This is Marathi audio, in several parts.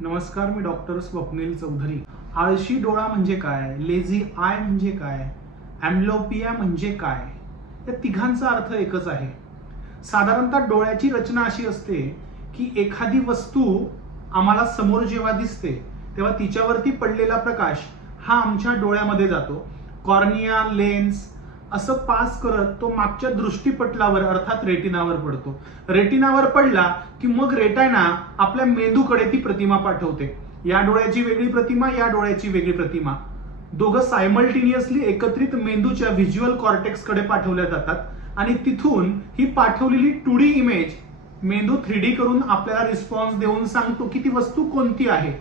नमस्कार मी डॉक्टर स्वप्नील चौधरी. आळशी डोळा म्हणजे काय? लेझी आय म्हणजे काय? ॲम्लोपिया म्हणजे काय? या तिघांचा अर्थ एकच आहे. साधारणतः डोळ्याची रचना अशी असते की एखादी वस्तू आम्हाला समोर जेव्हा दिसते तेव्हा तिच्यावरती पडलेला प्रकाश हा आमच्या डोळ्यामध्ये जातो. कॉर्निया लेन्स असं पास करत तो मागच्या दृष्टीपटलावर अर्थात रेटिनावर पडतो. रेटिनावर पडला की मग रेटायना आपल्या मेंदूकडे ती प्रतिमा पाठवते. या डोळ्याची वेगळी प्रतिमा या डोळ्याची वेगळी प्रतिमा. दोघं सायमल्टेनियसली एकत्रित मेंदूच्या व्हिज्युअल कॉर्टेक्सकडे पाठवल्या जातात आणि तिथून ही पाठवलेली टू डी इमेज मेंदू थ्री डी करून आपल्याला रिस्पॉन्स देऊन सांगतो की ती वस्तू कोणती आहे.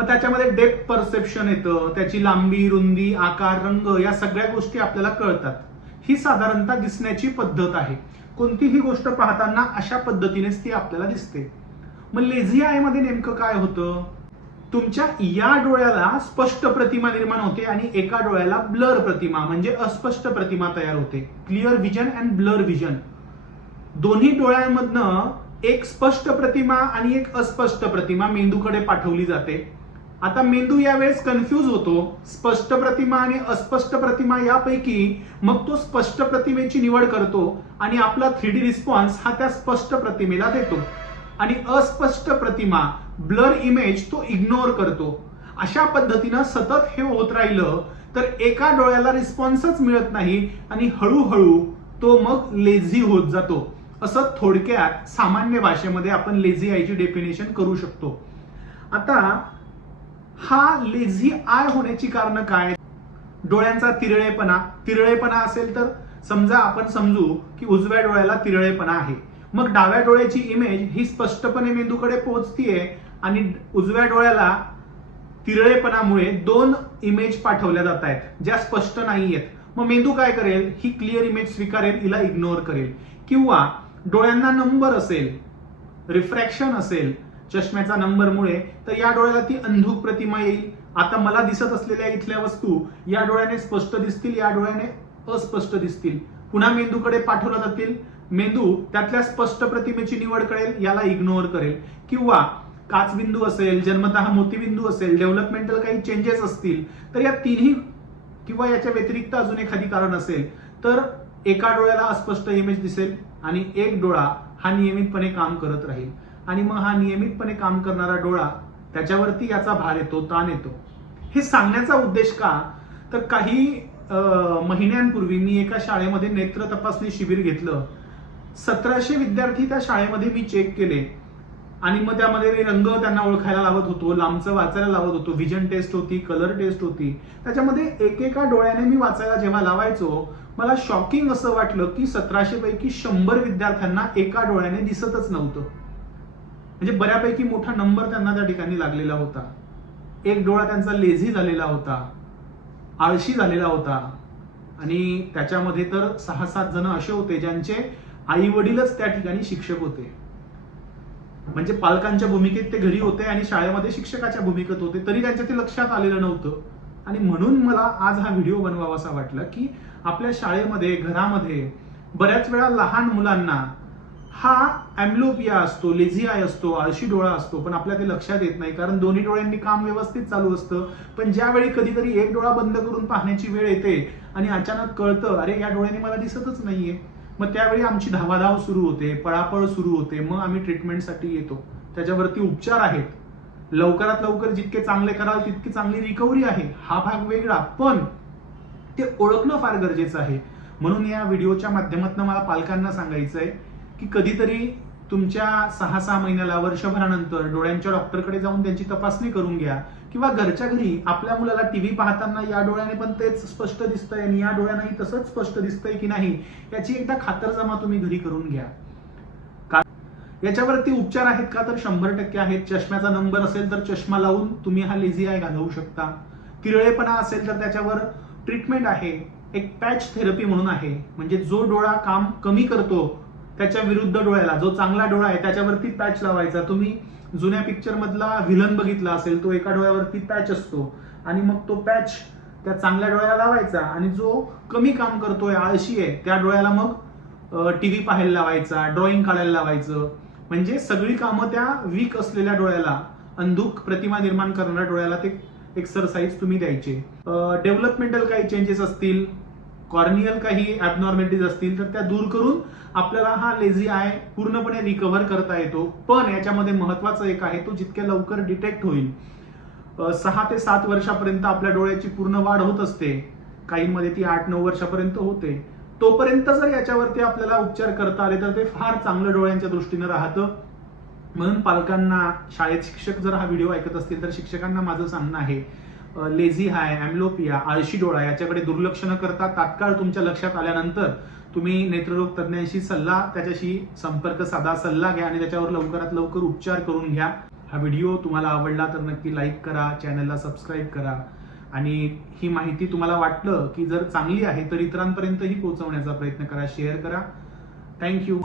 मग त्याच्यामध्ये डेप्थ परसेप्शन येतं त्याची लांबी रुंदी आकार रंग या सगळ्या गोष्टी आपल्याला कळतात. ही साधारणतः दिसण्याची पद्धत आहे. कोणतीही गोष्ट पाहताना अशा पद्धतीनेच ती आपल्याला दिसते. मग लेझी आयमध्ये नेमकं काय होतं? तुमच्या या डोळ्याला स्पष्ट प्रतिमा निर्माण होते आणि एका डोळ्याला ब्लर प्रतिमा म्हणजे अस्पष्ट प्रतिमा तयार होते. Clear vision and blur vision दोन्ही डोळ्यांमधनं एक स्पष्ट प्रतिमा आणि एक अस्पष्ट प्रतिमा मेंदूकडे पाठवली जाते. आता मेंदू यावेळेस कन्फ्यूज होतो. स्पष्ट प्रतिमा आणि अस्पष्ट प्रतिमा यापैकी मग तो स्पष्ट प्रतिमेची निवड करतो आणि आपला थ्री डी रिस्पॉन्स हा त्या स्पष्ट प्रतिमेला देतो. आणि अस्पष्ट प्रतिमा ब्लर इमेज तो इग्नोर करतो. अशा पद्धतीनं सतत हे होत राहिलं तर एका डोळ्याला रिस्पॉन्सच मिळत नाही आणि हळूहळू तो मग लेझी होत जातो. असं थोडक्यात सामान्य भाषेमध्ये आपण लेझी आयची डेफिनेशन करू शकतो. आता हा लेझी आय होण्याची कारण काय डोळ्यांचा तिरळेपणा. तिरळेपणा असेल तर समजा आपण समजू की उजव्या डोळ्याला तिरळेपणा आहे. मग डाव्या डोळ्याची इमेज ही स्पष्टपणे मेंदूकडे पोहोचतीये आणि उजव्या डोळ्याला तिरळेपणामुळे दोन इमेज पाठवल्या जात आहेत ज्या स्पष्ट नाही आहेत मग मेंदू काय करेल? ही क्लिअर इमेज स्वीकारेल हिला इग्नोर करेल. किंवा डोळ्यांना नंबर असेल रिफ्रॅक्शन असेल चष्म्याचा नंबरमुळे तर या डोळ्याला ती अंधुक प्रतिमा येईल. आता मला दिसत असलेल्या इथल्या वस्तू या डोळ्याने स्पष्ट दिसतील या डोळ्याने अस्पष्ट दिसतील. पुन्हा मेंदूकडे पाठवल्या जातील. मेंदू त्यातल्या स्पष्ट प्रतिमेची निवड करेल याला इग्नोर करेल. किंवा काचबिंदू असेल जन्मतः मोतीबिंदू असेल डेव्हलपमेंटल काही चेंजेस असतील तर या तिन्ही किंवा याच्या व्यतिरिक्त अजून एखादी कारण असेल तर एका डोळ्याला अस्पष्ट इमेज दिसेल आणि एक डोळा हा नियमितपणे काम करत राहील. आणि मग हा नियमितपणे काम करणारा डोळा त्याच्यावरती याचा भार येतो ताण येतो. हे सांगण्याचा उद्देश का? तर काही महिन्यांपूर्वी मी एका शाळेमध्ये नेत्र तपासणी शिबिर घेतलं. सतराशे विद्यार्थी त्या शाळेमध्ये मी चेक केले. आणि मग त्यामध्ये मी रंग त्यांना ओळखायला लावत होतो लांबचं वाचायला लावत होतो व्हिजन टेस्ट होती कलर टेस्ट होती. त्याच्यामध्ये एकेका डोळ्याने मी वाचायला जेव्हा लावायचो मला शॉकिंग असं वाटलं की सतराशे पैकी शंभर विद्यार्थ्यांना एका डोळ्याने दिसतच नव्हतं. म्हणजे बऱ्यापैकी मोठा नंबर त्यांना त्या ठिकाणी लागलेला होता. एक डोळा त्यांचा लेझी झालेला होता आळशी झालेला होता. आणि त्याच्यामध्ये तर सहा सात जण असे होते ज्यांचे आई वडीलच त्या ठिकाणी शिक्षक होते. म्हणजे पालकांच्या भूमिकेत ते घरी होते आणि शाळेमध्ये शिक्षकाच्या भूमिकेत होते. तरी त्यांच्या ते लक्षात आलेलं नव्हतं. आणि म्हणून मला आज हा व्हिडिओ बनवावासा वाटला की आपल्या शाळेमध्ये घरामध्ये बऱ्याच वेळा लहान मुलांना हा अॅम्लोपिया असतो लेझी आय असतो आळशी डोळा असतो पण आपल्या ते लक्षात येत नाही कारण दोन्ही डोळ्यांनी काम व्यवस्थित चालू असतं. पण ज्यावेळी कधीतरी एक डोळा बंद करून पाहण्याची वेळ येते आणि अचानक कळतं अरे या डोळ्याने मला दिसतच नाहीये. मग त्यावेळी आमची धावाधाव सुरू होते पळापळ सुरू होते मग आम्ही ट्रीटमेंटसाठी येतो. त्याच्यावरती उपचार आहेत. लवकरात लवकर जितके चांगले कराल तितकी चांगली रिकव्हरी आहे. हा भाग वेगळा पण ते ओळखणं फार गरजेचं आहे. म्हणून या व्हिडिओच्या माध्यमातून मला पालकांना सांगायचं आहे की कधीतरी तुमच्या सहा सहा महिन्याला वर्षभरानंतर डोळ्यांच्या डॉक्टरकडे जाऊन त्यांची तपासणी करून घ्या किंवा घरच्या घरी आपल्या मुलाला टीव्ही पाहताना या डोळ्याने पण तेच स्पष्ट दिसतंय आणि या डोळ्यानेही तसंच स्पष्ट दिसतंय की नाही याची एकदा खातरजमा तुम्ही घरी करून घ्या. का याच्यावरती उपचार आहेत का तर शंभर टक्के आहेत. चष्म्याचा नंबर असेल तर चष्मा लावून तुम्ही हा लेझी आय घालवू शकता. तिरळेपणा असेल तर त्याच्यावर ट्रीटमेंट आहे. एक पॅच थेरपी म्हणून आहे. म्हणजे जो डोळा काम कमी करतो त्याच्या विरुद्ध डोळ्याला जो चांगला डोळा आहे त्याच्यावरती पॅच लावायचा. तुम्ही जुन्या पिक्चर मधला व्हिलन बघितला असेल तो एका डोळ्यावरती पॅच असतो. आणि मग तो पॅच त्या चांगल्या डोळ्याला लावायचा. आणि जो कमी काम करतोय आळशी आहे त्या डोळ्याला मग टीव्ही पाहायला लावायचा ड्रॉइंग काढायला लावायचं. म्हणजे सगळी कामं त्या वीक असलेल्या डोळ्याला अंधुक प्रतिमा निर्माण करणाऱ्या डोळ्याला ते एक्सरसाइज तुम्ही द्यायचे. डेव्हलपमेंटल काही चेंजेस असतील कॉर्नियल काही ॲबनॉर्मॅलिटीज असतील तर त्या दूर करून आपल्याला हा लेझी आय पूर्णपणे रिकव्हर करता येतो. पण याच्यामध्ये महत्वाचं एक आहे तो जितक्या लवकर डिटेक्ट होईल. सहा ते सात वर्षापर्यंत आपल्या डोळ्याची पूर्ण वाढ होत असते. काहींमध्ये ती आठ नऊ वर्षापर्यंत होते. तोपर्यंत जर याच्यावरती आपल्याला उपचार करता आले तर ते फार चांगलं डोळ्यांच्या दृष्टीनं राहतं. म्हणून पालकांना शाळेत शिक्षक जर हा व्हिडिओ ऐकत असतील तर शिक्षकांना माझं सांगणं आहे लेझी हाय अॅम्लोपिया आळशी डोळा याच्याकडे दुर्लक्ष न करता तात्काळ तुमच्या लक्षात आल्यानंतर तुम्ही नेत्ररोग तज्ज्ञांशी सल्ला त्याच्याशी संपर्क साधा सल्ला घ्या आणि त्याच्यावर लवकरात लवकर उपचार करून घ्या. हा व्हिडिओ तुम्हाला आवडला तर नक्की लाईक करा चॅनलला सबस्क्राईब करा. आणि ही माहिती तुम्हाला वाटलं की जर चांगली आहे तर इतरांपर्यंतही पोहोचवण्याचा प्रयत्न करा शेअर करा. थँक्यू